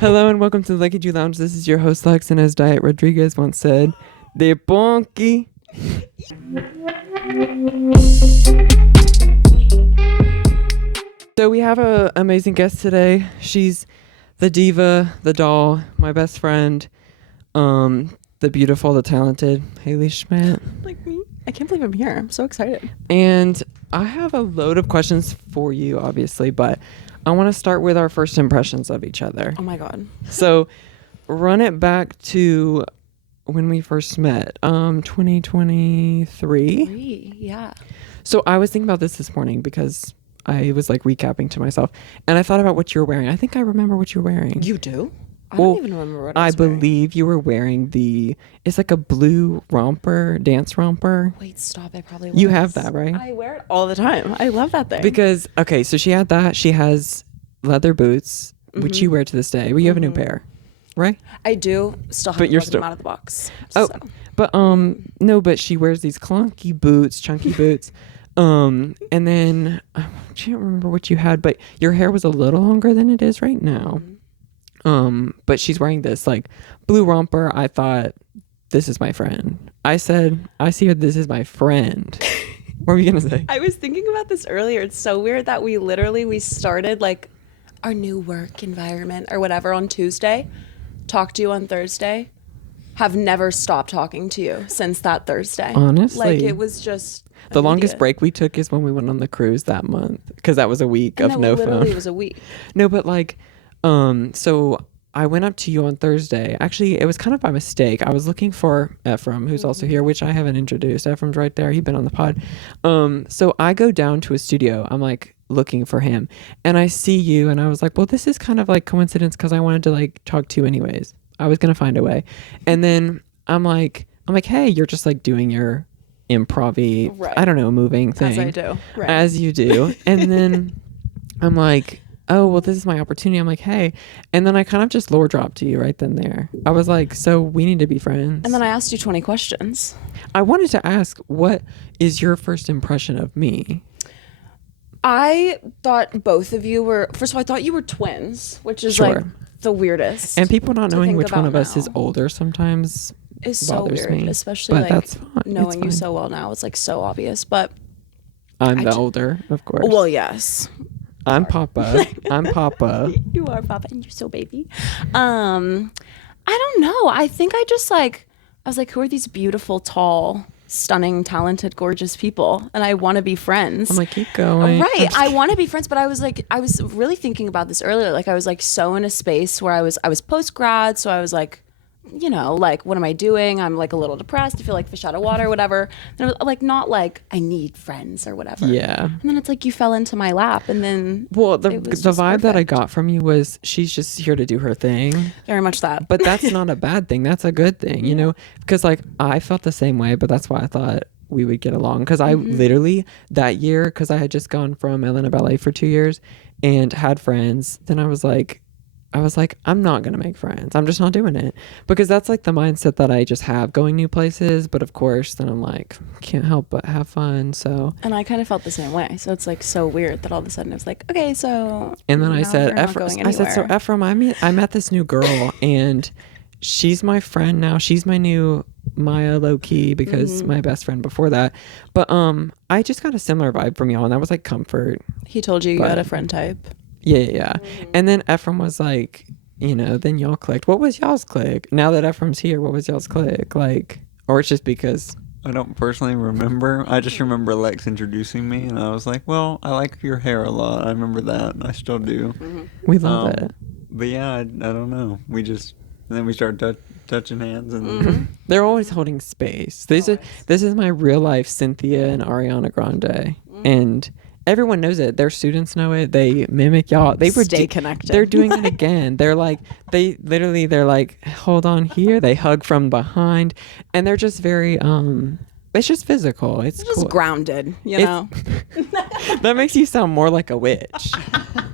Hello and welcome to the Leckiju Lounge. This is your host Lex, and as Diet Rodriguez once said, "De bonky." So we have an amazing guest today. She's the diva, the doll, my best friend, the beautiful, the talented Haley Schmitt. Like me. I can't believe I'm here. I'm so excited. And I have a load of questions for you, obviously, but I want to start with our first impressions of each other. Oh my God. So run it back to when we first met, 2023. Yeah. So I was thinking about this morning because I was like recapping to myself, and I thought about what you were wearing. I think I remember what you're wearing. You do? I don't even remember what I was wearing. believe you were wearing it's like a blue dance romper. Wait, stop. I probably was. You have that, right? I wear it all the time. I love that thing. Because, okay, so she had that. She has leather boots, which you wear to this day. But you have a new pair, right? I do still have them out of the box. Oh, so. But no, but she wears these chunky boots. And then I can't remember what you had, but your hair was a little longer than it is right now. But she's wearing this like blue romper. I thought, this is my friend. I said, I see her. This is my friend. What were you gonna say? I was thinking about this earlier. It's so weird that we started like our new work environment or whatever on Tuesday, talked to you on Thursday, have never stopped talking to you since that Thursday. Honestly, like it was just the longest break we took is when we went on the cruise that month, because that was a week of no phone. It was a week. No, but like, so I went up to you on Thursday. Actually, it was kind of by mistake. I was looking for Ephraim, who's also here, which I haven't introduced. Ephraim's right there. He's been on the pod. So I go down to a studio. I'm like looking for him, and I see you, and I was like, well, this is kind of like coincidence because I wanted to like talk to you anyways. I was gonna find a way, and then I'm like, hey, you're just like doing your improv-y, right. I don't know, moving thing. As I do. Right. As you do. And then I'm like, oh, well, this is my opportunity. I'm like, hey. And then I kind of just lower dropped to you right then there. I was like, so we need to be friends. And then I asked you 20 questions. I wanted to ask, what is your first impression of me? I thought both of you were, first of all, I thought you were twins, which is like the weirdest. And people not knowing which one of us is older sometimes is so weird, me. especially but like that's fine. Knowing you so well now. It's like so obvious, but I'm the older, of course. Well, yes. I'm Papa. I'm Papa. You are Papa and you're so baby. I don't know. I think I was like, who are these beautiful, tall, stunning, talented, gorgeous people? And I want to be friends. I'm like, keep going. Right. I want to be friends, but I was really thinking about this earlier. Like I was like so in a space where I was post-grad. So I was like, you know, like, what am I doing? I'm like a little depressed. I feel like fish out of water, whatever. And I was like, not like I need friends or whatever. Yeah. And then it's like you fell into my lap, and then the vibe that I got from you was she's just here to do her thing. Very much that. But that's not a bad thing. That's a good thing, you know, because like I felt the same way, but that's why I thought we would get along. Because I literally that year, because I had just gone from Atlanta Ballet for 2 years and had friends. Then I was like, I'm not going to make friends. I'm just not doing it, because that's like the mindset that I just have going new places. But of course, then I'm like, can't help but have fun. So, and I kind of felt the same way. So it's like so weird that all of a sudden it was like, okay, so. And then I said, Ephraim, I met this new girl and she's my friend now. She's my new Maya low key, because my best friend before that. But I just got a similar vibe from y'all, and that was like comfort. He told you had a friend type. Yeah. And then Ephraim was like, you know, then y'all clicked. What was y'all's click? Now that Ephraim's here, what was y'all's click? Like, or it's just because... I don't personally remember. I just remember Lex introducing me, and I was like, well, I like your hair a lot. I remember that, and I still do. We love it. But yeah, I don't know. And then we started touching hands, and they're always holding space. This is my real life Cynthia and Ariana Grande. And... everyone knows it. Their students know it. They mimic y'all. They stay connected. They're doing it again. They're like, they're like, hold on here. They hug from behind, and they're just very it's just physical. It's just cool. Grounded, you know. That makes you sound more like a witch.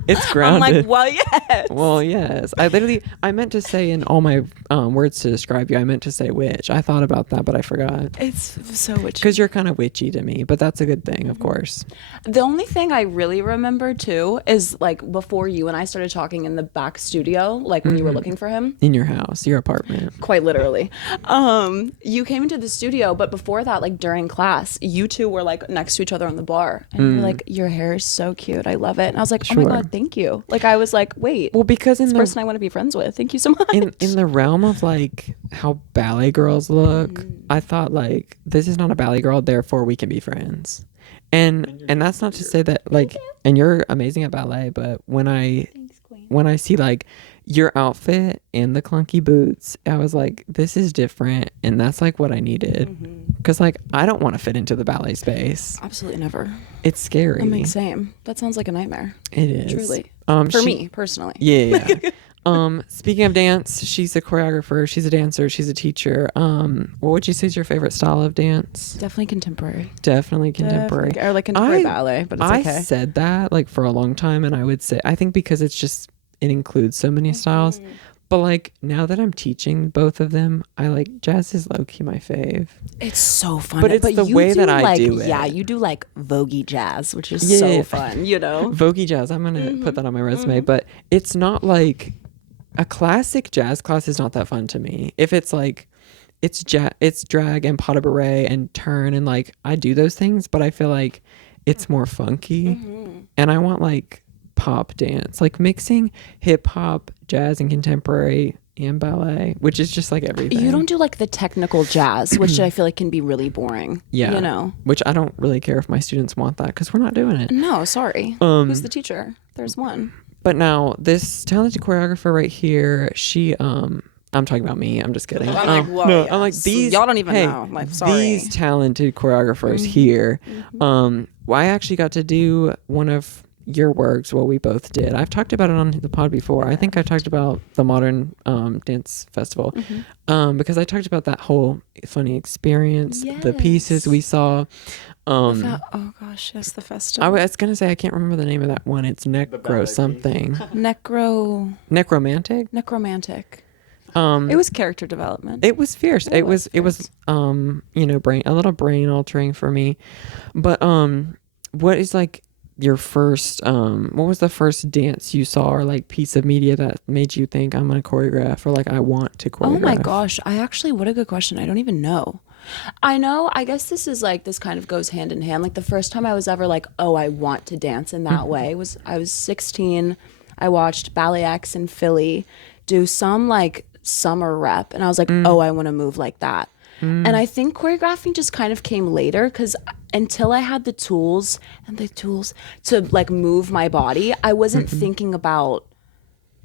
It's I'm grounded. like, well, yes. Well, yes. I meant to say in all my words to describe you, I meant to say witch. I thought about that, but I forgot. It's so witchy. Because you're kind of witchy to me, but that's a good thing, of course. The only thing I really remember too is like before you and I started talking in the back studio, like when you were looking for him. In your house, your apartment. Quite literally. You came into the studio, but before that, like during class, you two were like next to each other on the bar. And you were like, your hair is so cute. I love it. And I was like, oh my Sure. God, thank you. Like I was like, wait, Well, because in this the person I want to be friends with. Thank you so much. in the realm of like how ballet girls look, I thought like this is not a ballet girl, therefore we can be friends. And that's not to say that like, and you're amazing at ballet, but when I see like your outfit and the clunky boots, I was like, this is different, and that's like what I needed. Because like I don't want to fit into the ballet space. Absolutely never. It's scary. I mean, same. That sounds like a nightmare. It is. Truly. For Me, personally. Yeah. Speaking of dance, she's a choreographer, she's a dancer, she's a teacher. What would you say is your favorite style of dance? Definitely contemporary. Definitely contemporary. Or like contemporary ballet, but it's okay. I said that like for a long time, and I would say, I think because it includes so many styles. But like now that I'm teaching both of them, I like jazz is low key my fave. It's so fun. But it's the you way do that I like, do it. Yeah, you do like voguey jazz, which is Yeah. so fun, you know? Voguey jazz, I'm gonna put that on my resume, but it's not like a classic jazz class is not that fun to me. If it's like it's drag and pas de bourrée and turn, and like I do those things, but I feel like it's more funky, and I want like pop dance, like mixing hip hop, jazz, and contemporary and ballet, which is just like everything. You don't do like the technical jazz, which I feel like can be really boring. Yeah, you know. Which I don't really care if my students want that, because we're not doing it. No, sorry. Who's the teacher? There's one. But now this talented choreographer right here, she I'm talking about me. I'm just kidding. I'm like, whoa, no, yes. I'm like these. Y'all don't even hey, know. Like, sorry. These talented choreographers here. Well, I actually got to do one of your works. Well, we both did. I've talked about it on the pod before. I think I talked about the Modern Dance Festival, because I talked about that whole funny experience, the pieces we saw. Oh gosh, yes, the festival. I was gonna say I can't remember the name of that one. It's Necro something. Necromantic. Necromantic. It was character development. It was fierce. It was brain a little brain altering for me. But what is like your first what was the first dance you saw or like piece of media that made you think I'm gonna choreograph, or like I want to choreograph? Oh my gosh, what a good question. I don't even know. I guess this is like, this kind of goes hand in hand. Like the first time I was ever like, oh, I want to dance in that way was, I was 16. I watched Ballet X in Philly do some like summer rep, and I was like, oh, I want to move like that. And I think choreographing just kind of came later, because until I had the tools to like move my body, I wasn't thinking about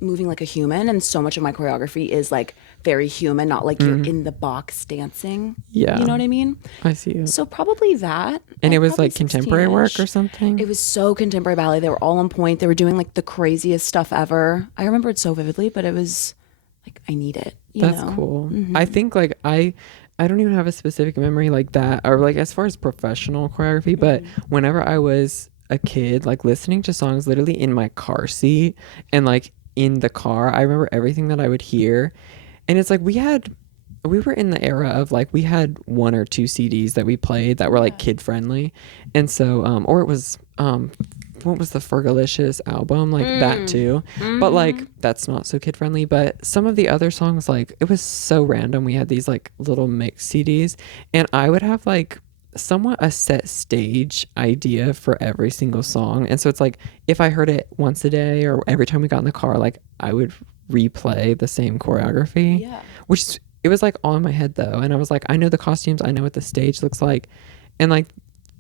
moving like a human. And so much of my choreography is like very human, not like you're in the box dancing. Yeah. You know what I mean? I see you. So probably that. And it was probably like contemporary work or something? It was so contemporary ballet. They were all on point. They were doing like the craziest stuff ever. I remember it so vividly, but it was like, I need it. That's cool. I think like I don't even have a specific memory like that, or like as far as professional choreography, but whenever I was a kid, like listening to songs literally in my car seat and like in the car, I remember everything that I would hear. And it's like we were in the era of like we had 1 or 2 CDs that we played that were like kid friendly, and so or it was what was the Fergalicious album, like that too, but like that's not so kid friendly. But some of the other songs, like it was so random. We had these like little mix CDs, and I would have like somewhat a set stage idea for every single song. And so it's like if I heard it once a day or every time we got in the car, like I would replay the same choreography, which it was like all in my head though. And I was like, I know the costumes, I know what the stage looks like, and like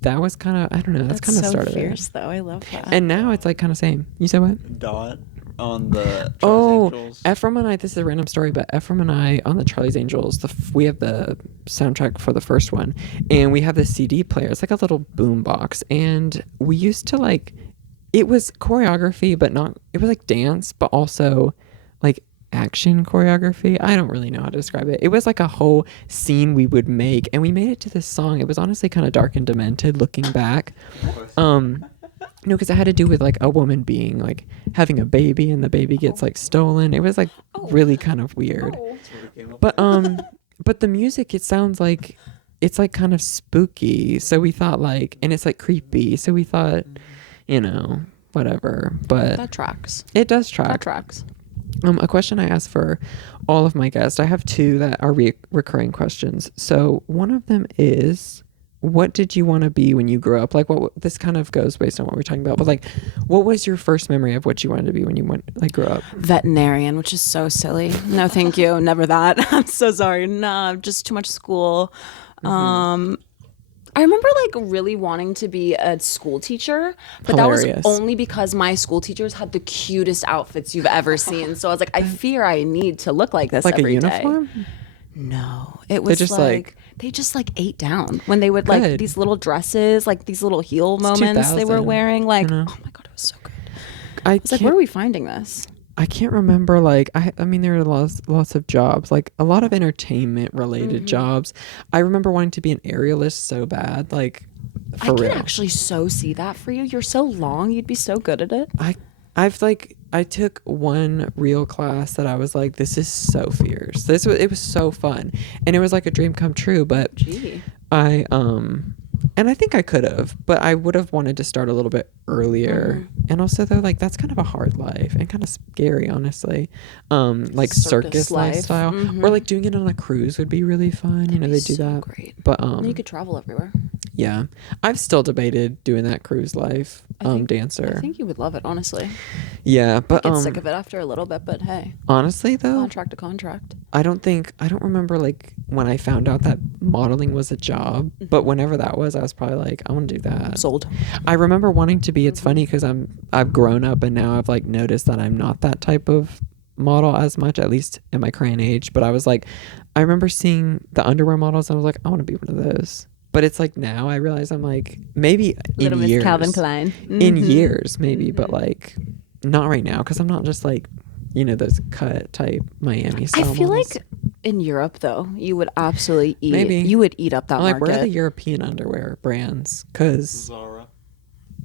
that was kind of, I don't know, that's kind of so started fierce it. Though. I love that. And now it's like kind of same. You said what? Dot on the Charlie's Angels. Ephraim and I, this is a random story, but Ephraim and I on the Charlie's Angels, we have the soundtrack for the first one, and we have the CD player. It's like a little boom box, and we used to like, it was choreography, but not, it was like dance, but also like action choreography. I don't really know how to describe it. It was like a whole scene we would make, and we made it to this song. It was honestly kind of dark and demented looking back. No, because it had to do with like a woman being like having a baby and the baby gets like stolen. It was like really kind of weird. But the music, it sounds like it's like kind of spooky. So we thought like, and it's like creepy. So we thought, whatever. But That tracks. it does That track. tracks. A question I asked for all of my guests. I have two that are recurring questions. So one of them is, what did you want to be when you grew up? Like, this kind of goes based on what we're talking about, but like, what was your first memory of what you wanted to be when you grew up? Veterinarian, which is so silly. No, thank you. Never that. I'm so sorry. No, just too much school. I remember like really wanting to be a school teacher, but Hilarious. that was only because my school teachers had the cutest outfits you've ever seen. So I was like, I fear I need to look like this Like every a day. uniform? No, it was just, they just like ate down when they would Good. like these little dresses, like these little heel moments they were 2000, wearing. Like, you know? oh my God, it was so good. I It's like, where are we finding this? I can't remember. Like, I mean, there are lots of jobs, like a lot of entertainment related jobs. I remember wanting to be an aerialist so bad, like I for can real. actually so see that for you. You're so long. You'd be so good at it. I took one real class that I was like, this is so fierce. It was so fun, and it was like a dream come true. But Gee. and I think I could have, but I would have wanted to start a little bit earlier. And also though, like that's kind of a hard life and kind of scary, honestly. Like circus life. lifestyle, or like doing it on a cruise would be really fun. They do so that. great. But And you could travel everywhere. yeah, I've still debated doing that cruise life. Dancer. I think you would love it, honestly. Yeah, but Get sick of it after a little bit, but hey, honestly though, contract to contract. I don't remember like when I found out that modeling was a job, but whenever that was, I was probably like, I want to do that. Sold. I remember wanting to be. It's funny because I've grown up and now I've like noticed that I'm not that type of model as much, at least in my current age. But I was like, I remember seeing the underwear models and I was like, I want to be one of those. But it's like now I realize I'm like, maybe Little in Miss years, Calvin Klein. in years maybe, but like not right now because I'm not just like, those cut type Miami I style feel models. like in Europe though, you would absolutely eat. Maybe. You would eat up that I'm like, market. where are the European underwear brands? Because Zara.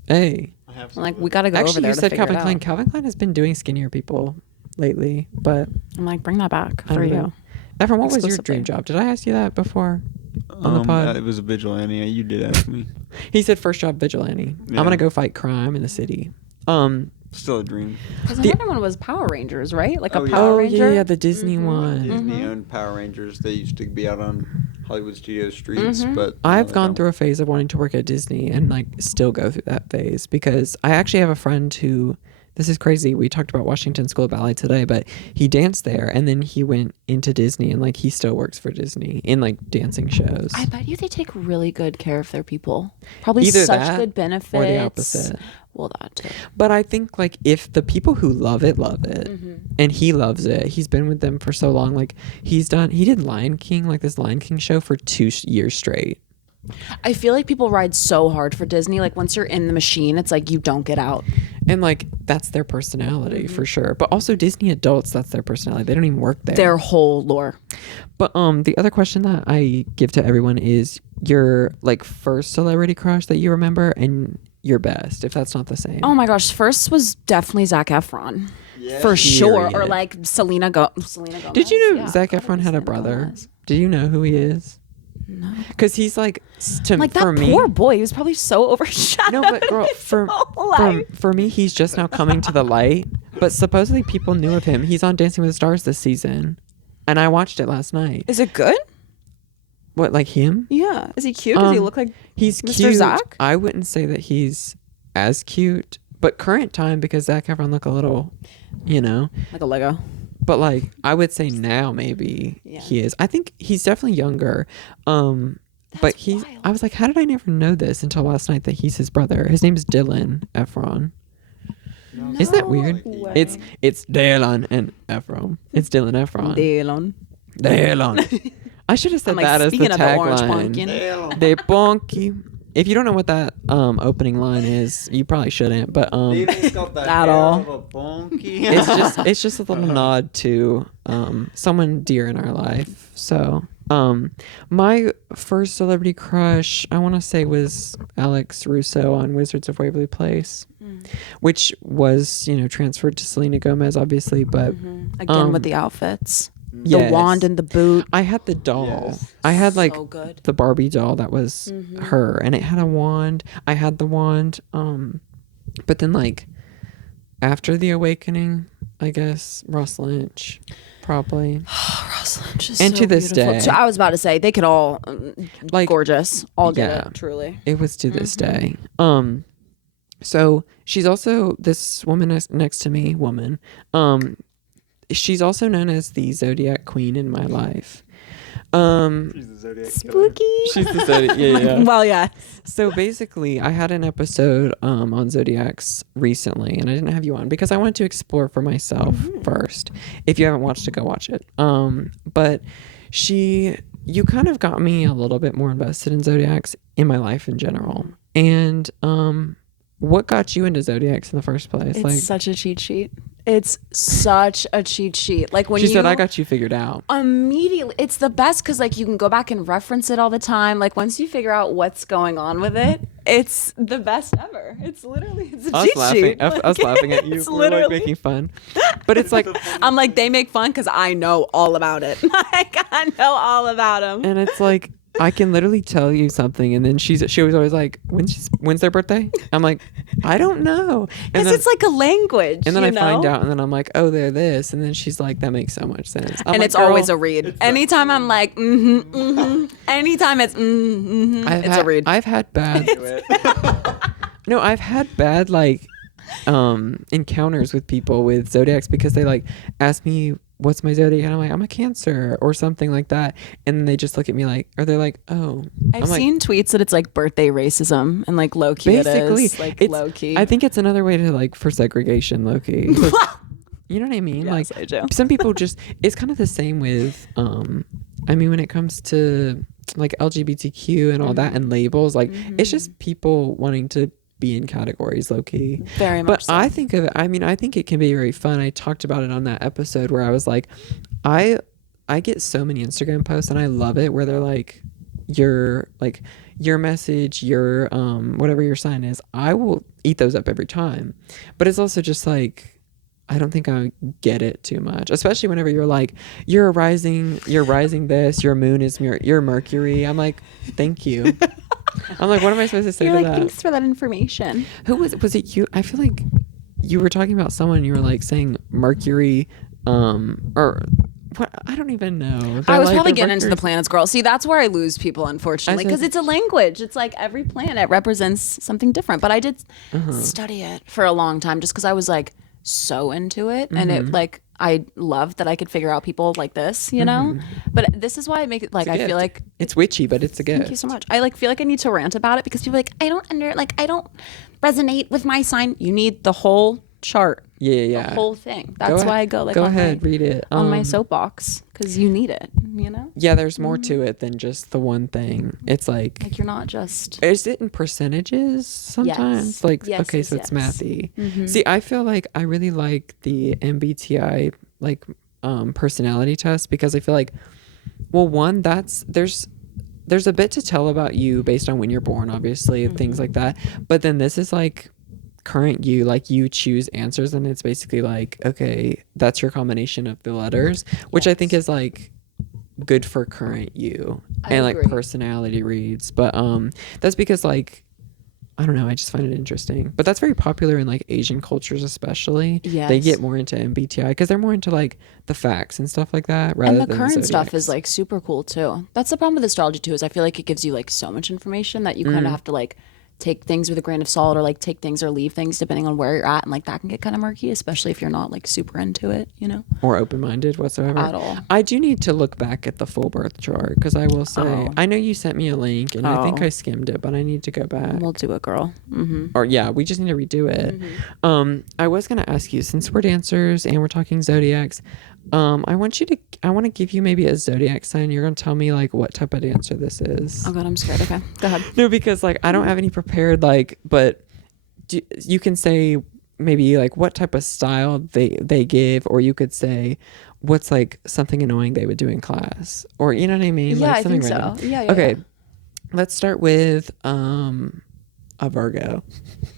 hey, I have some Like of we it. got to go over actually there you to said figure Calvin it Klein. out. Calvin Klein has been doing skinnier people lately, but I'm like, bring that back I for don't you. know. Ephraim, what was your Exclusively. dream job? Did I ask you that before on the pod? It was a vigilante. You did ask me. He said first job vigilante. Yeah. I'm gonna go fight crime in the city. Still a dream. Because The- another one was Power Rangers, right? Like a Oh, yeah. Power Oh Ranger. yeah, the Disney one. Disney owned Power Rangers. They used to be out on Hollywood Studio streets, but I've now they gone don't. through a phase of wanting to work at Disney and like still go through that phase because I actually have a friend who, this is crazy. We talked about Washington School of Ballet today, but he danced there and then he went into Disney and like he still works for Disney in like dancing shows. I bet you they take really good care of their people. Probably Either such that good benefits. or the opposite. Well, that too. But I think like if the people who love it and he loves it, he's been with them for so long. Like he did Lion King, like this Lion King show for 2 years straight. I feel like people ride so hard for Disney. Like once you're in the machine, it's like you don't get out. And like that's their personality for sure. But also Disney adults, that's their personality. They don't even work there. Their whole lore. But the other question that I give to everyone is your like first celebrity crush that you remember and your best, if that's not the same. Oh my gosh, first was definitely Zac Efron. For sure. Or Period. like Selena Gomez. Did you know Yeah, Zac gotta Efron be had a Selena brother? Gomez. Do you know who he is? No. Because he's like, Like that for me, poor boy. He was probably so overshadowed. No, but girl, his whole for life. me, he's just now coming to the light. But supposedly people knew of him. He's on Dancing with the Stars this season, and I watched it last night. Is it good? What, like him? Yeah. Is he cute? Does he look like He's Mr. cute. Zac? I wouldn't say that he's as cute, but current time because Zac Efron look a little, like a Lego? But like I would say now maybe Yeah. he is. I think he's definitely younger. But wild. I was like, how did I never know this until last night that he's his brother? His name is Dylan Efron. Isn't that weird? way. It's Dylan and Efron. It's Dylan Efron. Dylan. Dylan. I should have said I'm like, that as the speaking of the orange tagline. pumpkin. De Bonky. If you don't know what that opening line is, you probably shouldn't. But At all. it's just a little nod to someone dear in our life. So My first celebrity crush, I want to say, was Alex Russo on Wizards of Waverly Place, which was, transferred to Selena Gomez, obviously, but Again with the outfits. yes. The wand and the boot. I had the doll. Yes. I had like So good. the Barbie doll that was her, and it had a wand. I had the wand. But then like after the awakening, I guess Ross Lynch, probably. Ross Lynch is And so to this beautiful. day. So I was about to say they could all Like, gorgeous. All get yeah. it, truly. It was to this day. So she's also this woman next to me, she's also known as the Zodiac Queen in my life. She's the Zodiac killer. Spooky. She's the Zodiac. Yeah. Well, yeah. So basically, I had an episode on Zodiacs recently, and I didn't have you on because I wanted to explore for myself first. If you haven't watched it, go watch it. But you kind of got me a little bit more invested in Zodiacs in my life in general. And what got you into Zodiacs in the first place? It's such a cheat sheet. It's such a cheat sheet. Like when she said, I got you figured out. Immediately, it's the best because like you can go back and reference it all the time. Like once you figure out what's going on with it, it's the best ever. It's literally it's a cheat sheet. I was laughing at you. It's We're like literally making fun, but it's like, I'm like they make fun because I know all about it. Like I know all about them. and it's like I can literally tell you something, and then she was always like, when's their birthday? I'm like, I don't know, and Because then it's like a language. and then you I find know? out, and then I'm like, oh, they're this, and then she's like, that makes so much sense. I'm And like, it's always "Girl, a read. Anytime I'm like, anytime it's it's a read. I've had bad. No, I've had bad like encounters with people with zodiacs because they like ask me what's my zodiac, and I'm like, I'm a Cancer or something like that, and then they just look at me like, or they're like, oh. I've I'm like, seen tweets that it's like birthday racism and like low key basically, it is. Like it's, low key. I think it's another way to like for segregation, low key. You know what I mean? Yes, like I do. some people just, it's kind of the same with I mean, when it comes to like LGBTQ and all that and labels, like it's just people wanting to be in categories, low key. Very much But so. I think of it, I mean, I think it can be very fun. I talked about it on that episode where I was like, I get so many Instagram posts and I love it where they're like your message, your whatever your sign is, I will eat those up every time. But it's also just like, I don't think I get it too much, especially whenever you're like, you're rising this, your moon is your Mercury. I'm like, thank you. I'm like, what am I supposed to say You're to like, that? thanks for that information. Who was it you? I feel like you were talking about someone, you were like saying Mercury, or what? I don't even know. I was Like, probably the getting into the Mercury- planets, girl. See, that's where I lose people, unfortunately, because it's a language. It's like every planet represents something different. But I did study it for a long time just because I was like so into it. And it like, I loved that I could figure out people like this, you know? But this is why I make it like, It's a I feel gift. like, it's witchy, but it's a gift. thank you so much. I like feel like I need to rant about it because people are like, I don't resonate with my sign. You need the whole chart. Yeah. The whole thing. That's why I go like go on ahead, my, read it on my soapbox because you need it, you know? Yeah, there's more to it than just the one thing. It's like, Like you're not just is it in percentages sometimes? Yes. Like, Yes, okay, yes, so it's yes. mathy. See, I feel like I really like the MBTI like personality test because I feel like, well, one, there's a bit to tell about you based on when you're born, obviously, and things like that. But then this is like current you, like you choose answers, and it's basically like, okay, that's your combination of the letters, which I think is like good for current you and like agree. personality reads. But that's because like, I don't know, I just find it interesting. But that's very popular in like Asian cultures, especially. They Yes. get more into MBTI because they're more into like the facts and stuff like that rather and the than current stuff zodiacs. is like super cool too. That's the problem with astrology too, is I feel like it gives you like so much information that you kind of have to like take things with a grain of salt or like take things or leave things depending on where you're at, and like that can get kind of murky, especially if you're not like super into it, you know? or open-minded whatsoever At all. I do need to look back at the full birth chart because I will say, Oh. I know you sent me a link and I think Oh. I skimmed it, but I need to go back. We'll do it, girl. Or yeah, we just need to redo it. I was gonna ask you, since we're dancers and we're talking zodiacs, I want to give you maybe a zodiac sign. You're gonna tell me like what type of dancer this is. Oh god, I'm scared. Okay, go ahead. No, because like I don't have any prepared, like, but you can say maybe like what type of style they give, or you could say what's like something annoying they would do in class, or you know what I mean? Yeah, Like I think something so. random. Yeah. Okay, Yeah. let's start with a Virgo.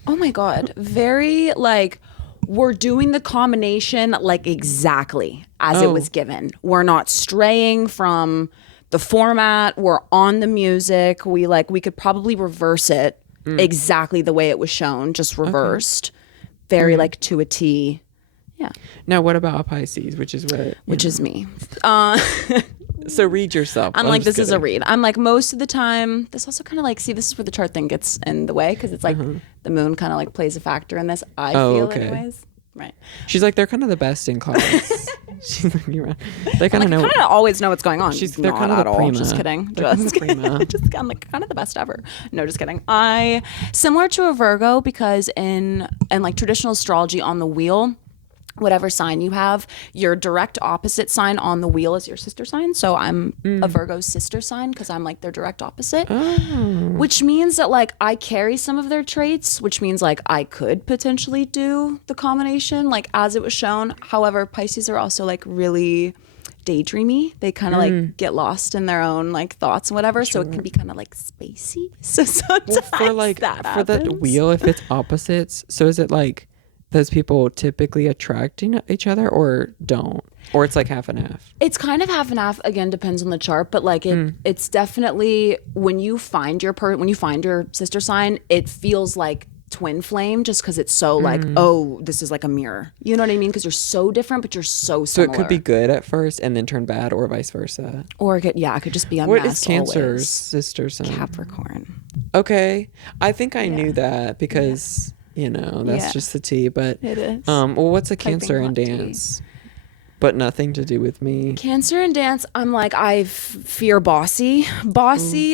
Oh my God. Very like, we're doing the combination like exactly as it Oh. was given. We're not straying from the format. We're on the music. We could probably reverse it exactly the way it was shown, just reversed. Very like to a T. Yeah. Now, what about a Pisces, which is what? Which is me. So read yourself. I'm I'm like, just this is a kidding. read. I'm like, most of the time, this also kind of like, see, this is where the chart thing gets in the way because it's like the moon kind of like plays a factor in this. I feel, okay. anyways. Right. She's like, they're kind of the best in class. She's like, you're right. They kind Like, of I know. kind of always know what's going on. They're Not kind of the at all. prima. Just kidding. They're kind of Just the prima. kidding. I'm like kind of the best ever. No, just kidding. I similar to a Virgo because in like traditional astrology on the wheel, whatever sign you have, your direct opposite sign on the wheel is your sister sign. So I'm a Virgo's sister sign because I'm like their direct opposite, which means that like I carry some of their traits, which means like I could potentially do the combination like as it was shown. However, Pisces are also like really daydreamy. They kind of like get lost in their own like thoughts and whatever. So it can be kind of like spacey. So sometimes For like that for the happens. wheel, if it's opposites, so is it like those people typically attracting each other or don't, or it's like half and half? It's kind of half and half. Again, depends on the chart, but like it's definitely when you find your sister sign, it feels like twin flame just because it's so like, oh, this is like a mirror. You know what I mean? Because you're so different, but you're so So similar. it could be good at first and then turn bad, or vice versa. or it could just be a What mess. is Cancer's always. sister sign? Capricorn. Okay, I think I knew that because you know that's Yeah. just the tea. But It is. well, what's a Piping Cancer in hot tea. dance? But nothing to do with me. Cancer and dance, I'm like, I fear bossy,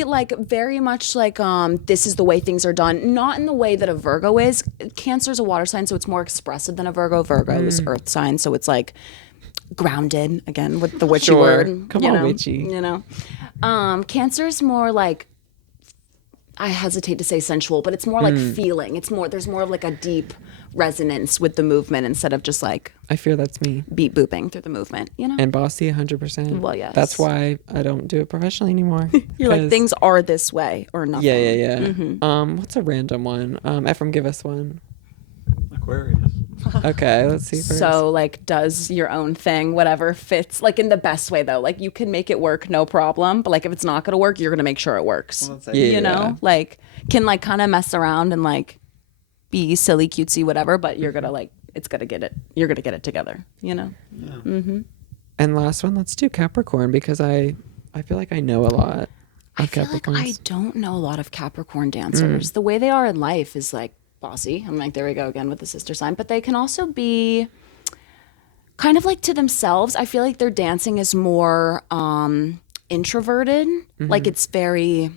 like very much like this is the way things are done, not in the way that a Virgo is. Cancer's a water sign, so it's more expressive than a Virgo. Virgo is earth sign, so it's like grounded again with the witchy Sure. word. Come you on, know, witchy. You know, Cancer's more like, I hesitate to say sensual, but it's more like feeling. There's more of like a deep resonance with the movement instead of just like I fear that's me. beat booping through the movement, you know? And bossy, 100%. Well, yes. That's why I don't do it professionally anymore. You're like, 'Cause- things are this way or nothing. Yeah. What's a random one? Ephraim, give us one. Aquarius. Okay, let's see first. So like does your own thing, whatever fits, like in the best way though. Like you can make it work, no problem. But like if it's not gonna work, you're gonna make sure it works. Well, that's Yeah. You know? Like can like kind of mess around and like be silly, cutesy, whatever, but you're gonna like you're gonna get it together, you know? And last one, let's do Capricorn because I feel like I know a lot of I feel like I Capricorns. don't know a lot of Capricorn dancers. The way they are in life is like bossy. I'm like, there we go again with the sister sign. But they can also be kind of like to themselves. I feel like their dancing is more introverted. Like it's very,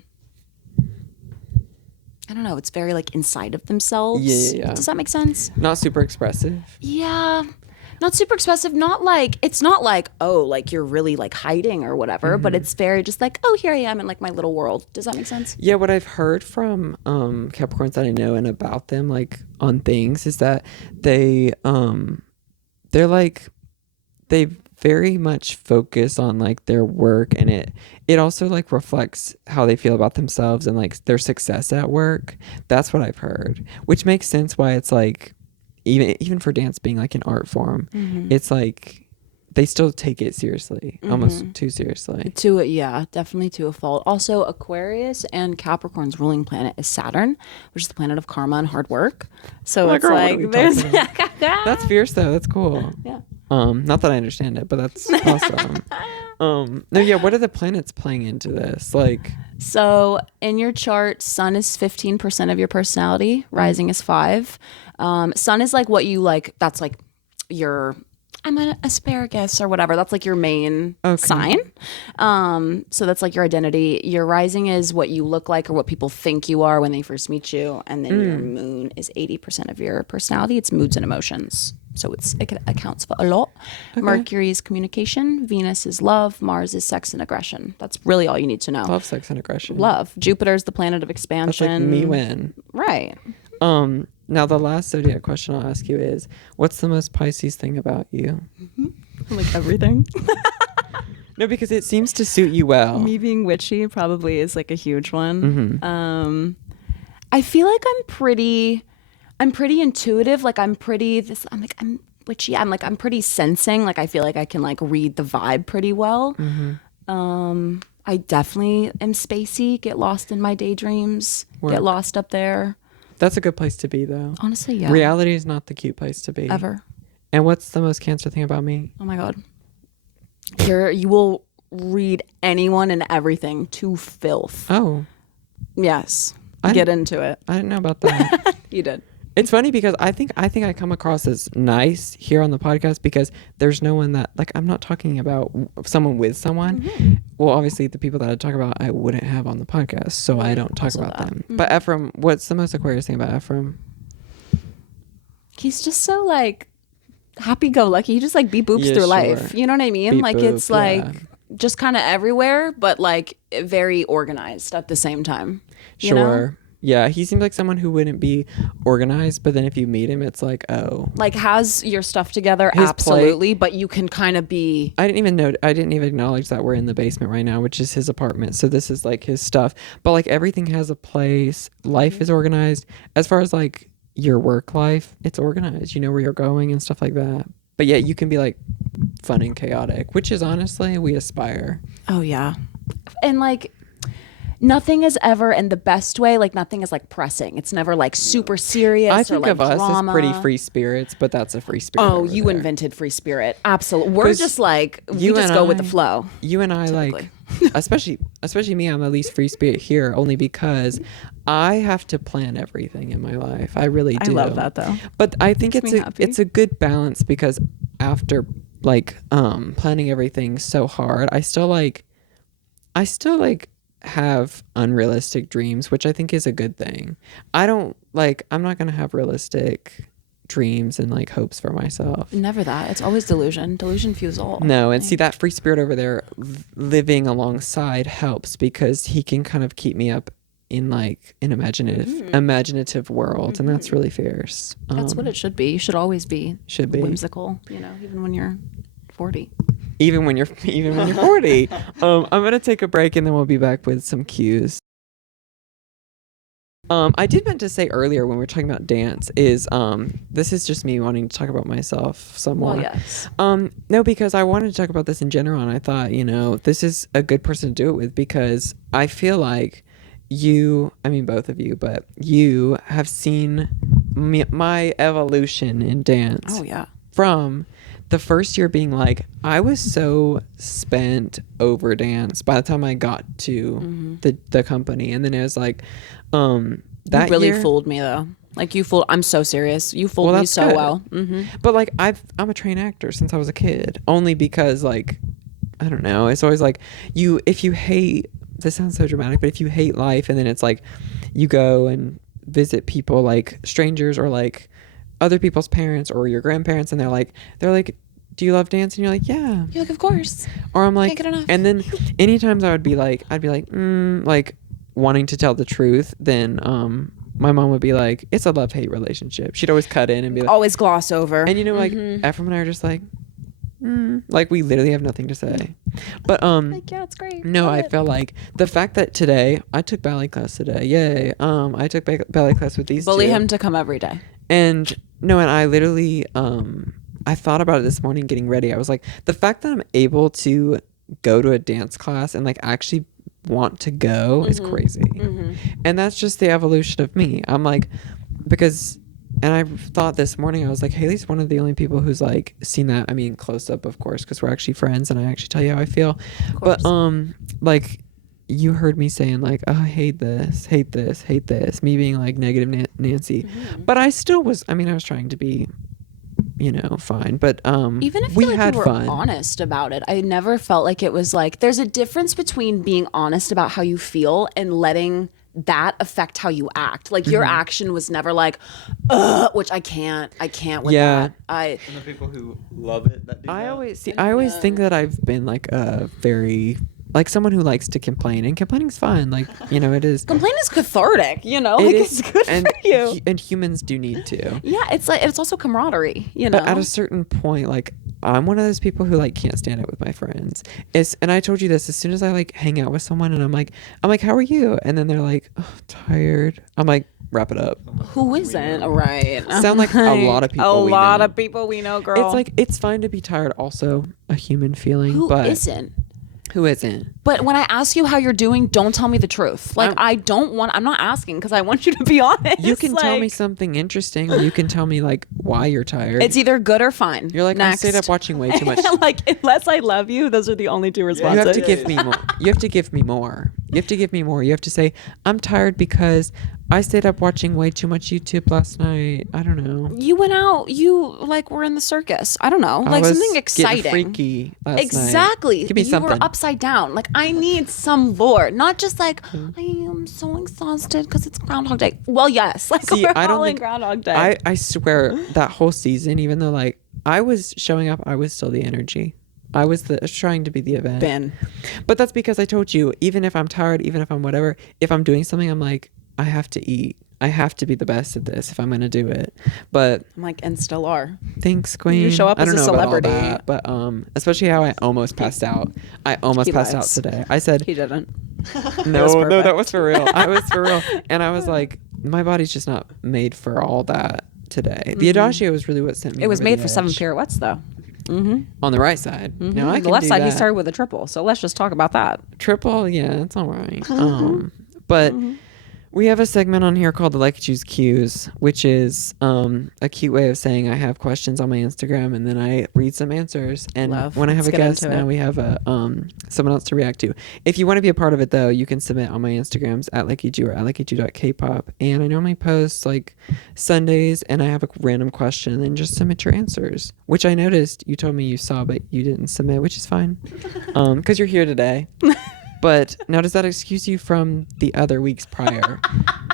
I don't know, it's very like inside of themselves. Yeah. Does that make sense? Not super expressive. Yeah. Not super expressive. It's not like, oh, like you're really like hiding or whatever, but it's very just like, oh, here I am in like my little world. Does that make sense? Yeah, what I've heard from Capricorns that I know and about them, like on things, is that they're like they very much focus on like their work, and it also like reflects how they feel about themselves and like their success at work. That's what I've heard, which makes sense why it's like even for dance being like an art form, it's like they still take it seriously, almost too seriously. Definitely to a fault. Also, Aquarius and Capricorn's ruling planet is Saturn, which is the planet of karma and hard work. So it's girl, what are we like there's talking That's fierce though. That's cool. Yeah. Not that I understand it, but that's awesome. No, yeah. What are the planets playing into this? Like, So in your chart, Sun is 15% of your personality, rising is 5. Sun is like what you like. That's like your. I'm an asparagus or whatever. That's like your main sign. So that's like your identity. Your rising is what you look like or what people think you are when they first meet you. And then your moon is 80% of your personality. It's moods and emotions. So it accounts for a lot. Mercury is communication. Venus is love. Mars is sex and aggression. That's really all you need to know. love, sex, and aggression. Love. Jupiter is the planet of That's expansion. like me when. Right. Now the last Zodiac question I'll ask you is, what's the most Pisces thing about you? Like everything. No, because it seems to suit you well. Me being witchy probably is like a huge one. Mm-hmm. I feel like I'm pretty intuitive. Like I'm witchy. I'm pretty sensing. Like I feel like I can like read the vibe pretty well. I definitely am spacey, get lost in my daydreams, get lost up there. That's a good place to be, though. Honestly, yeah. Reality is not the cute place to be. Ever. And what's the most Cancer thing about me? Oh my God. You will read anyone and everything to filth. Oh. Yes. Get into it. I didn't know about that. You did. It's funny because I think I come across as nice here on the podcast because there's no one that, like, I'm not talking about someone with someone. Mm-hmm. Well, obviously the people that I talk about I wouldn't have on the podcast, so I don't talk about them. But Ephraim, what's the most Aquarius thing about Ephraim? He's just so like happy-go-lucky. He just like beep boops through life. You know what I mean? Beep like boop, it's like just kind of everywhere, but like very organized at the same time. You know? Yeah, he seems like someone who wouldn't be organized, but then if you meet him, it's like, oh. Like has your stuff together, His absolutely, but you can kind of be... I didn't even acknowledge that we're in the basement right now, which is his apartment. So this is like his stuff. But like everything has a place. Life is organized. As far as like your work life, it's organized. You know where you're going and stuff like that. But yet you can be like fun and chaotic, which is honestly, we aspire. Oh, yeah. And like... nothing is ever in the best way. Like nothing is like pressing. It's never like super serious. I think or, like, of us drama. as pretty free spirits, but that's a free spirit. Oh, you invented free spirit. Absolutely. We're just like we just go with the flow. You and I typically. like, especially me. I'm the least free spirit here, only because I have to plan everything in my life. I really do. I love that though. But I think Makes it's a good balance because after like planning everything so hard, I still like have unrealistic dreams, which I think is a good thing. I'm not gonna have realistic dreams and like hopes for myself. Never that. It's always delusion. Delusion fuels all. No, and see that free spirit over there living alongside helps because he can kind of keep me up in like an imaginative world, and that's really fierce. That's what it should be. You should always be whimsical, even when you're 40. Even when you're 40. I'm gonna take a break and then we'll be back with some cues. I did meant to say earlier when we were talking about dance is this is just me wanting to talk about myself somewhat. Well, yes. No, because I wanted to talk about this in general, and I thought this is a good person to do it with because I feel like both of you, but you have seen my evolution in dance. Oh yeah. From the first year being like, I was so spent over dance by the time I got to the company. And then it was like, that you really year, fooled me though. Like I'm so serious. You fooled me so good. well. But like, I'm a trained actor since I was a kid, only because like, I don't know. It's always like if you hate, this sounds so dramatic, but if you hate life and then it's like, you go and visit people like strangers or like other people's parents or your grandparents, and they're like, do you love dance? And you're like, yeah. You're like, of course. Or I'm like, can't get enough. And then anytime I'd be like, like wanting to tell the truth, then my mom would be like, it's a love-hate relationship. She'd always cut in and be like, always gloss over. and like Ephraim and I are just like, like we literally have nothing to say. But like, yeah, it's great. no, I feel like the fact that today I took ballet class today. Yay. I took ballet class with these Bully two. him to come every day. And no, and I literally I thought about it this morning getting ready. I was like, the fact that I'm able to go to a dance class and like actually want to go is crazy. And that's just the evolution of me. I'm like, and I thought this morning, I was like, Haley's one of the only people who's like seen that. I mean, close up, of course, because we're actually friends and I actually tell you how I feel. But like, you heard me saying like, oh, I hate this, me being like negative Nancy. But I still was, I was trying to be, fine. But even if we like had you were fun. honest about it, I never felt like it was like, there's a difference between being honest about how you feel and letting that affect how you act. Like your action was never like, which I can't with that. And the people who love it, that do I always think that I've been like a very like someone who likes to complain, and complaining's fine. Like, you know, it is. Complain is cathartic, you know, It like is- it's good and, for you. And humans do need to. Yeah, it's like it's also camaraderie, you know. But at a certain point, like I'm one of those people who like can't stand it with my friends. And I told you this, as soon as I like hang out with someone and I'm like, how are you? And then they're like, oh, tired. I'm like, wrap it up. Who isn't? Right. Sound like a lot of people. A we lot know. of people we know, girl. It's like it's fine to be tired. Also, a human feeling. who but isn't? Who isn't? But when I ask you how you're doing, don't tell me the truth. Like I'm not asking because I want you to be honest. You can tell me Like, something interesting, or you can tell me like why you're tired. it's either good or fine. You're like, next. I stayed up watching way too much. Like unless I love you, those are the only two You responses. have to give me more. You have to give me more. You have to give me more. You have to say, I'm tired because I stayed up watching way too much YouTube last night. I don't know. You went out. You like were in the circus. I don't know, I like was something getting exciting. freaky last night. Exactly. Give me you something. were upside down. Like I need some lore, not just like I am so exhausted because it's Groundhog Day. Well, yes, like See, we're I don't all in think Groundhog Day. I swear that whole season, even though like I was showing up, I was still the energy. I was trying to be the event. Ben. But that's because I told you, even if I'm tired, even if I'm whatever, if I'm doing something, I'm like, I have to eat. I have to be the best at this if I'm going to do it. But I'm like, and still are. thanks, Queen. You show up I don't as a know about all celebrity. that, but especially how I almost passed out. I almost He passed out lies. today. I said, He didn't. no, was that perfect. was for real. I was for real. And I was like, my body's just not made for all that today. The Adagio was really what sent me It was over made the for 7 edge. pirouettes, though. On the right side. Now I The can left do side, he that. started with a triple. So let's just talk about that. Triple, yeah, it's all right. But we have a segment on here called the Leckiju Cues, which is a cute way of saying I have questions on my Instagram and then I read some answers. And Love. when I have Let's a get guest, into now it. we have a someone else to react to. If you want to be a part of it, though, you can submit on my Instagrams at Leckiju or at leckiju.kpop. And I normally post like Sundays and I have a random question and then just submit your answers, which I noticed you told me you saw, but you didn't submit, which is fine because you're here today. But now, does that excuse you from the other weeks prior?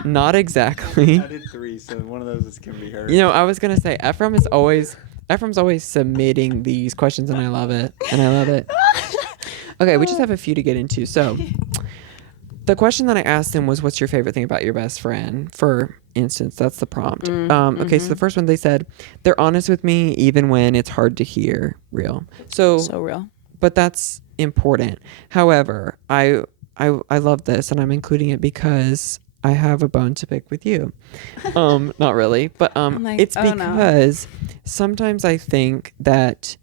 Not exactly. I did 3, so one of those can be heard. You know, I was gonna say Ephraim's always submitting these questions, and I love it. Okay, we just have a few to get into. So, the question that I asked him was, "What's your favorite thing about your best friend?" For instance, that's the prompt. Okay, so the first one they said, "They're honest with me even when it's hard to hear." Real. So real. but that's important. However, I love this, and I'm including it because I have a bone to pick with you. Not really, but like, it's oh, no. because sometimes I think that,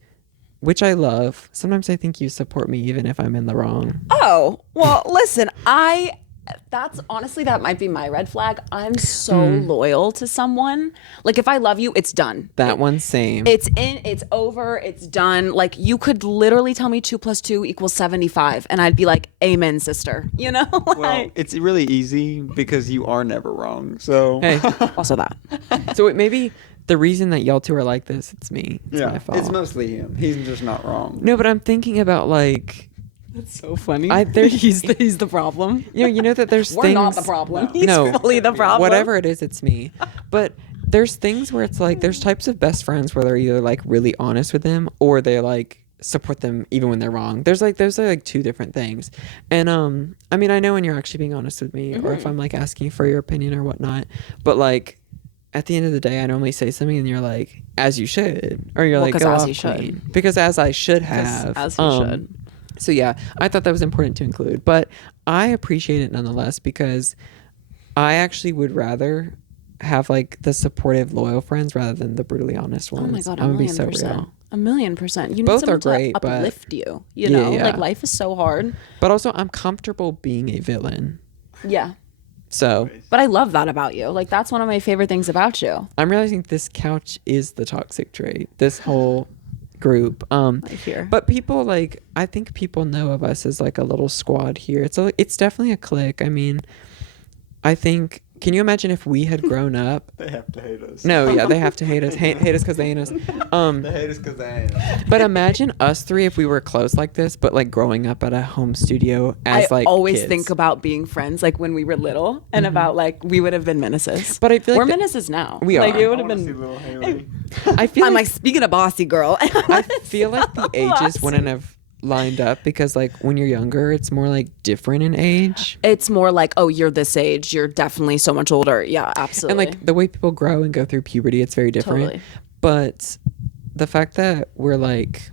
which I love, sometimes I think you support me even if I'm in the wrong. Oh, well, listen, that's honestly, that might be my red flag. I'm so loyal to someone. Like, if I love you, it's done. That one's same. It's over, it's done. Like, you could literally tell me 2 + 2 = 75, and I'd be like, amen, sister. You know? Well, Like, it's really easy because you are never wrong. So Hey, also that. so it maybe the reason that y'all two are like this, it's me. It's my fault. it's mostly him. He's just not wrong. No, but I'm thinking about like, That's so funny. he's he's the problem. you know that there's We're things. not the problem. He's No. fully the problem. Whatever it is, it's me. But there's things where it's like there's types of best friends where they're either like really honest with them or they like support them even when they're wrong. There's like two different things. And I mean, I know when you're actually being honest with me or if I'm like asking for your opinion or whatnot, but like at the end of the day I normally say something and you're like, as you should, or you're Well, like, 'cause go as off, you should. queen. Because as I should have, as you should. So yeah, I thought that was important to include, but I appreciate it nonetheless because I actually would rather have like the supportive, loyal friends rather than the brutally honest ones. Oh my god, I'm gonna be 1,000,000%. so real. 1,000,000%. You need Both someone are great, to but- uplift you. You Yeah, know, yeah. like life is so hard. But also, I'm comfortable being a villain. Yeah. So But I love that about you. Like that's one of my favorite things about you. I'm realizing this couch is the toxic trait. This whole group. I hear. But people like, I think people know of us as like a little squad here. It's definitely a clique. I mean, I think. Can you imagine if we had grown up? They have to hate us. No, yeah, they have to hate us. Hate us because they hate us. They hate us because they ain't us. But imagine us three if we were close like this, but like growing up at a home studio as I like always kids. think about being friends like when we were little and about like we would have been menaces. But I feel like we're that- menaces now. We like are. it I would have want to see been little Haley. I feel I'm like like speaking of bossy girl. I feel like the ages Bossy. wouldn't have lined up because like when you're younger, it's more like different in age. It's more like, oh, you're this age. You're definitely so much older. Yeah, absolutely. And like the way people grow and go through puberty, it's very different. Totally. But the fact that we're like,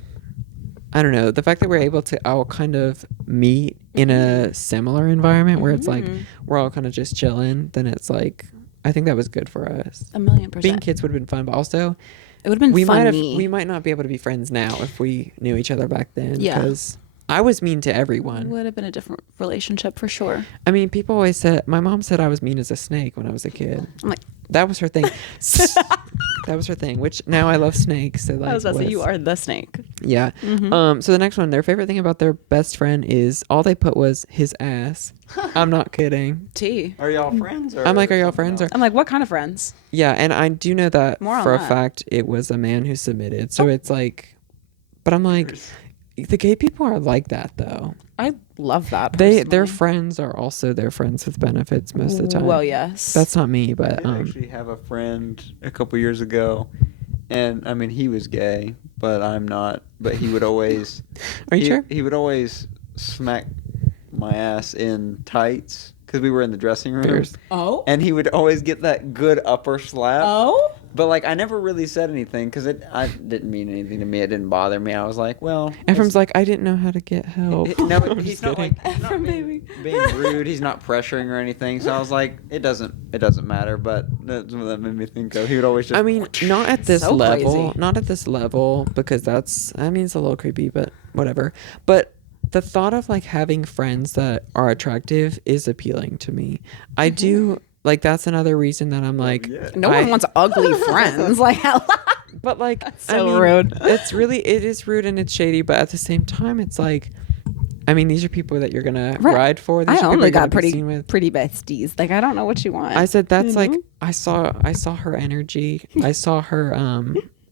I don't know, the fact that we're able to all kind of meet in a similar environment where it's like we're all kind of just chilling, then it's like, I think that was good for us. 1,000,000%. Being kids would have been fun, but also it would have been funny. we might not be able to be friends now if we knew each other back then. Yeah. Because I was mean to It everyone. would have been a different relationship for sure. I mean, people always said, my mom said I was mean as a snake when I was a kid. I'm like, That was her thing. That was her thing, which now I love snakes. So like, I was about to say, what's- you are the snake. Yeah. So the next one, their favorite thing about their best friend is all they put was his ass. I'm not kidding. T. Are y'all friends? Or I'm like, are y'all something friends? Or else? I'm like, what kind of friends? yeah, and I do know that More on for a that. fact it was a man who submitted. So it's like, but I'm like, the gay people are like that though. I love that. Their personally. friends are also their friends with benefits most of the time. Well, yes. That's not me, but I actually have a friend a couple years ago, and I mean he was gay, but I'm not. But he would always. Are you sure? He would always smack my ass in tights because we were in the dressing room, Bears. Oh. and he would always get that good upper slap. Oh. But like I never really said anything because I didn't mean anything to me. It didn't bother me. I was like, well. Ephraim's like, I didn't know how to get help. No, I'm he's just not kidding. like he's not Ephraim, being, baby. being rude. He's not pressuring or anything. So I was like, it doesn't matter. But that's what that made me think of. He would always just. I mean, not at this So level. crazy. Not at this level because I mean, it's a little creepy, but whatever. But the thought of like having friends that are attractive is appealing to me. I do like that's another reason that I'm like, yeah. No one I- wants ugly friends. Like, But like, so rude. It is rude and it's shady, but at the same time, it's like, I mean, these are people that you're gonna Right. ride for. These I are people only you're gonna got be seen with. pretty besties. Like, I don't know what you want. I said that's You like know? I saw her energy. I saw her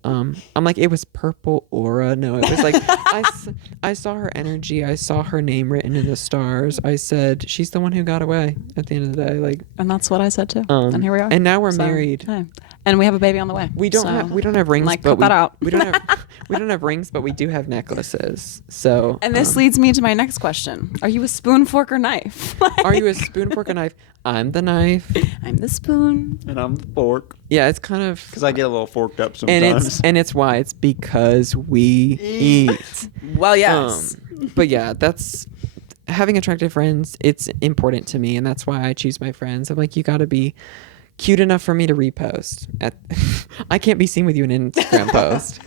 I'm like it was purple aura. No, it was like I saw her energy. I saw her name written in the stars. I said she's the one who got away at the end of the day. Like And that's what I said too. And here we are. And now we're So, married. hey. And we have a baby on the way. We don't So, have rings, like, but cut that out. we don't have rings, but we do have necklaces. So And this leads me to my next question. Are you a spoon, fork, or knife? are you a spoon, fork, or knife? I'm the knife. I'm the spoon. And I'm the fork Yeah, it's kind of because I get a little forked up and sometimes. it's why it's because we eat. Well, yes. But yeah, that's having attractive friends. It's important to me, and that's why I choose my friends. I'm like, you got to be cute enough for me to repost. I can't be seen with you in an Instagram post.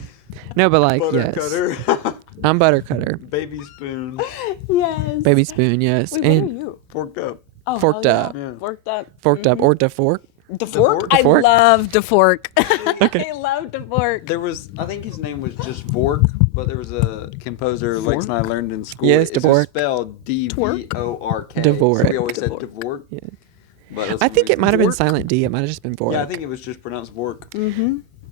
No, but like, yes, Buttercutter. I'm Buttercutter, Baby spoon. Yes. baby spoon, yes, Wait, and what are you? Forked up. Oh, forked hell up. yeah. Yeah. Forked up. forked up or defork. The fork? fork? I Fork? love the fork. Okay. I love the fork. There was, I think his name was just Vork, but there was a composer Lex and I learned in school. Yes, it's Dvorak. spelled D-V-O-R-K. Dvorak. So we always said Dvorak. Dvorak. Yeah. But that's I think what it might have been Vork. silent D. It might have just been Vork. Yeah, I think it was just pronounced Vork.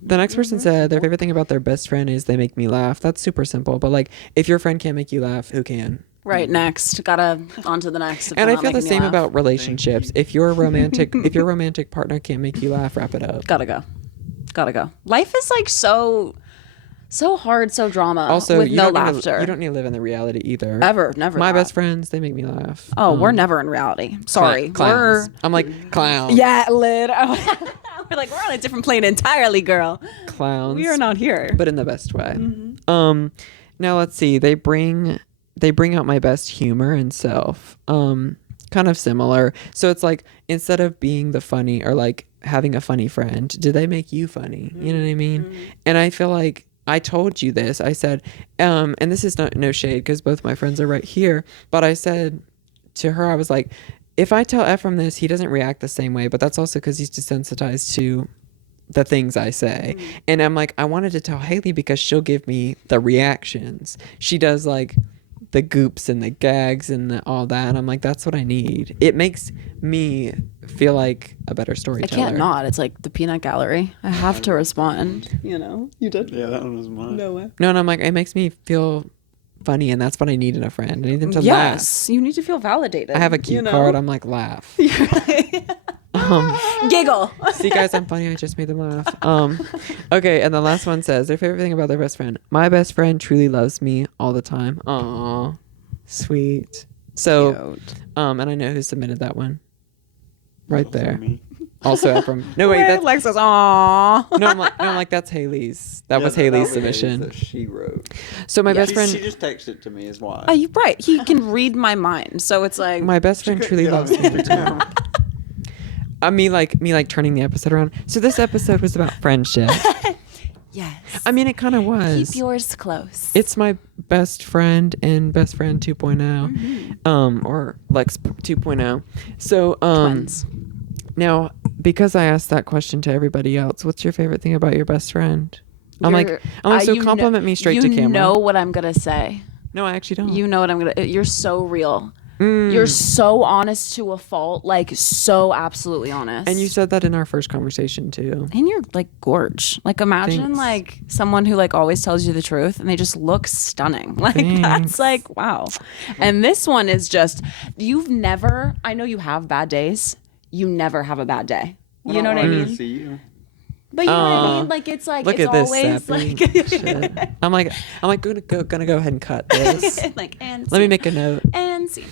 The next person said their favorite thing about their best friend is they make me laugh. That's super simple, but like if your friend can't make you laugh, who can? Right, next. Gotta on to the next. if And they're I not feel the making me same laugh. about relationships. If your romantic partner can't make you laugh, wrap it up. Gotta go. Life is like so hard, so drama. Also, with you no don't need laughter. you don't need to live in the reality either. Ever, never. My not. best friends, they make me laugh. Oh, we're never in reality. Sorry, clowns. we're I'm like clowns. yeah, lid. We're like we're on a different plane entirely, girl. Clowns. We are not here. but in the best way. Now let's see. They bring out my best humor and self. Kind of similar. So it's like instead of being the funny or like having a funny friend, do they make you funny? You know what I mean? And I feel like I told you this. I said, and this is no shade because both my friends are right here. But I said to her, I was like, if I tell Ephraim this, he doesn't react the same way. But that's also because he's desensitized to the things I say. And I'm like, I wanted to tell Haley because she'll give me the reactions. She does like the goops and the gags and all that. And I'm like, that's what I need. It makes me feel like a better I storyteller. can't not. It's like the peanut gallery. I have to respond. You know, you did. Yeah, that one was mine. No way. No, and I'm like, it makes me feel funny, and that's what I need in a friend. I need them to laugh. Yes, you need to feel validated. I have a cue card. I'm like, laugh. Giggle. See, guys, I'm funny. I just made them laugh. Okay, and the last one says their favorite thing about their best friend. My best friend truly loves me all the time. Aw, sweet. So, Cute. and I know who submitted that one. Right Also there. me. Also Ephraim. No, wait, that's Lex says, "Aw." no. I'm like that's Haley's. That Yeah, was that Haley's was submission. that she wrote. So my best She friend, just texted it to me is why. Oh, you're right. He can read my mind, so it's like my best friend truly Get on loves me. Instagram. Me like turning the episode around. So this episode was about friendship. yes. I mean, it kind of was. Keep yours close. It's my best friend and best friend 2.0, or Lex 2.0. So, Twins. now because I asked that question to everybody else, what's your favorite thing about your best friend? I'm like, so you compliment me straight to camera. You know what I'm gonna say. No, I actually don't. You know what I'm gonna. You're so real. Mm. You're so honest to a fault. Like so absolutely honest. And you said that in our first conversation too. And you're like gorge. Like imagine Thanks. like someone who like always tells you the truth and they just look stunning. Like Thanks. that's like wow. And this one is just you've never. I know you have bad days. You never have a bad day. You know what I mean? See you. But you know what I mean? Like it's like Look it's at this, always Sappy. like Shit. I'm like gonna go ahead and cut this. like and Let me scene. make a note. And scene.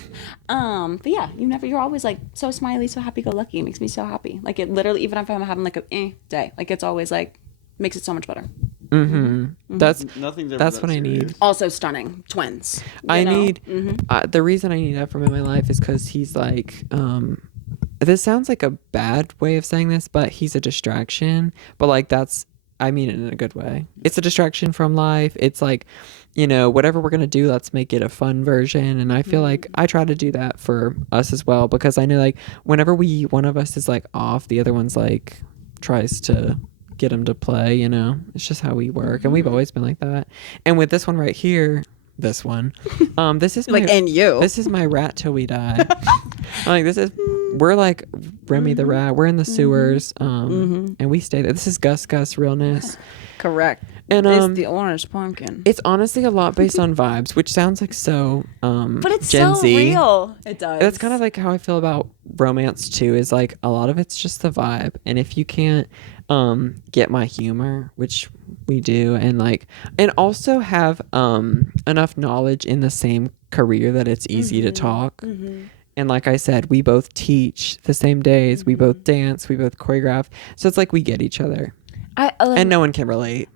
But yeah, you're always like so smiley, so happy go lucky. It makes me so happy. Like it literally, even if I'm having like a day, like it's always like makes it so much better. That's Nothing's ever that's that what I need. serious. Also stunning twins. I you know? need the reason I need Ephraim in my life is because he's like this sounds like a bad way of saying this, but he's a distraction. But like I mean it in a good way. It's a distraction from life. It's like, whatever we're gonna do, let's make it a fun version. And I feel like I try to do that for us as well, because I know like whenever one of us is like off, the other one's like tries to get him to play. It's just how we work, and we've always been like that. And with this one right here. This one, this is Like, and you. This is my rat till we die. Like we're like Remy the rat. We're in the sewers, and we stay there. This is Gus realness. Correct. And it's the orange pumpkin. it's honestly a lot based on vibes, which sounds like so But it's Gen so Z. real. It does. That's kind of like how I feel about romance too, is like a lot of it's just the vibe. And if you can't get my humor, which we do, and also have enough knowledge in the same career that it's easy to talk. And like I said, we both teach the same days, we both dance, we both choreograph, so it's like we get each other, and no one can relate.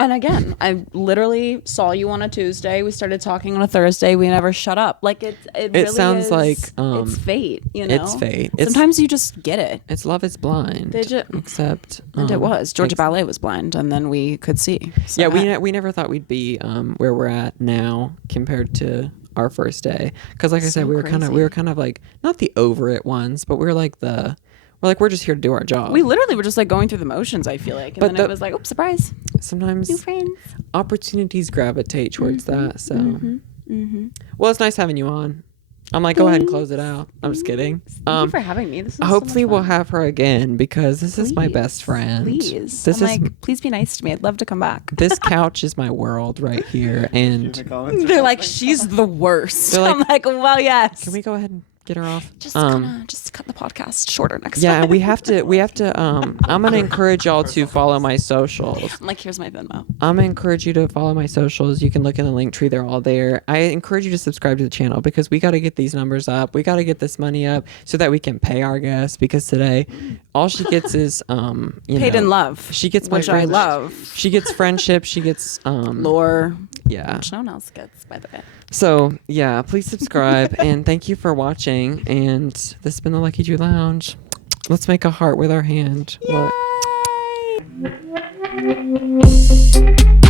And again, I literally saw you on a Tuesday. We started talking on a Thursday. We never shut up. Like it really sounds is, like, it's fate. it's fate. Sometimes you just get it. It's Love is Blind. Except And it was Georgia Ballet was blind, and then we could see. So yeah, we never thought we'd be where we're at now compared to our first day, because like I said, we were kind of like not the over it ones, but we were like we're just here to do our job. we literally were just like going through the motions. I feel like, and then it was like, oh, surprise, Sometimes new friends. opportunities gravitate towards that. So, well, it's nice having you on. I'm like, go ahead and close it out. I'm just kidding. Thank you for having me. This is Hopefully so much we'll fun. have her again, because this is my best friend. Please, This I'm is like, please be nice to me. I'd love to come back. this couch is my world right here, In the and comments or They're like, something? she's the worst. They're like, I'm like, well, yes. can we go ahead and get her off? just cut the podcast shorter next Yeah, time? we have to I'm gonna encourage y'all to follow my socials. I'm like, here's my Venmo. I'm gonna encourage you to follow my socials. You can look in the link tree, they're all there. I encourage you to subscribe to the channel, because we got to get these numbers up. We got to get this money up so that we can pay our guests, because today all she gets is Paid in love. She gets my which I friend- love. She gets friendship, she gets Lore, yeah. which no one else gets, by the way. So yeah, please subscribe and thank you for watching. And this has been the Leckiju Lounge. Let's make a heart with our hand. Look. Yay!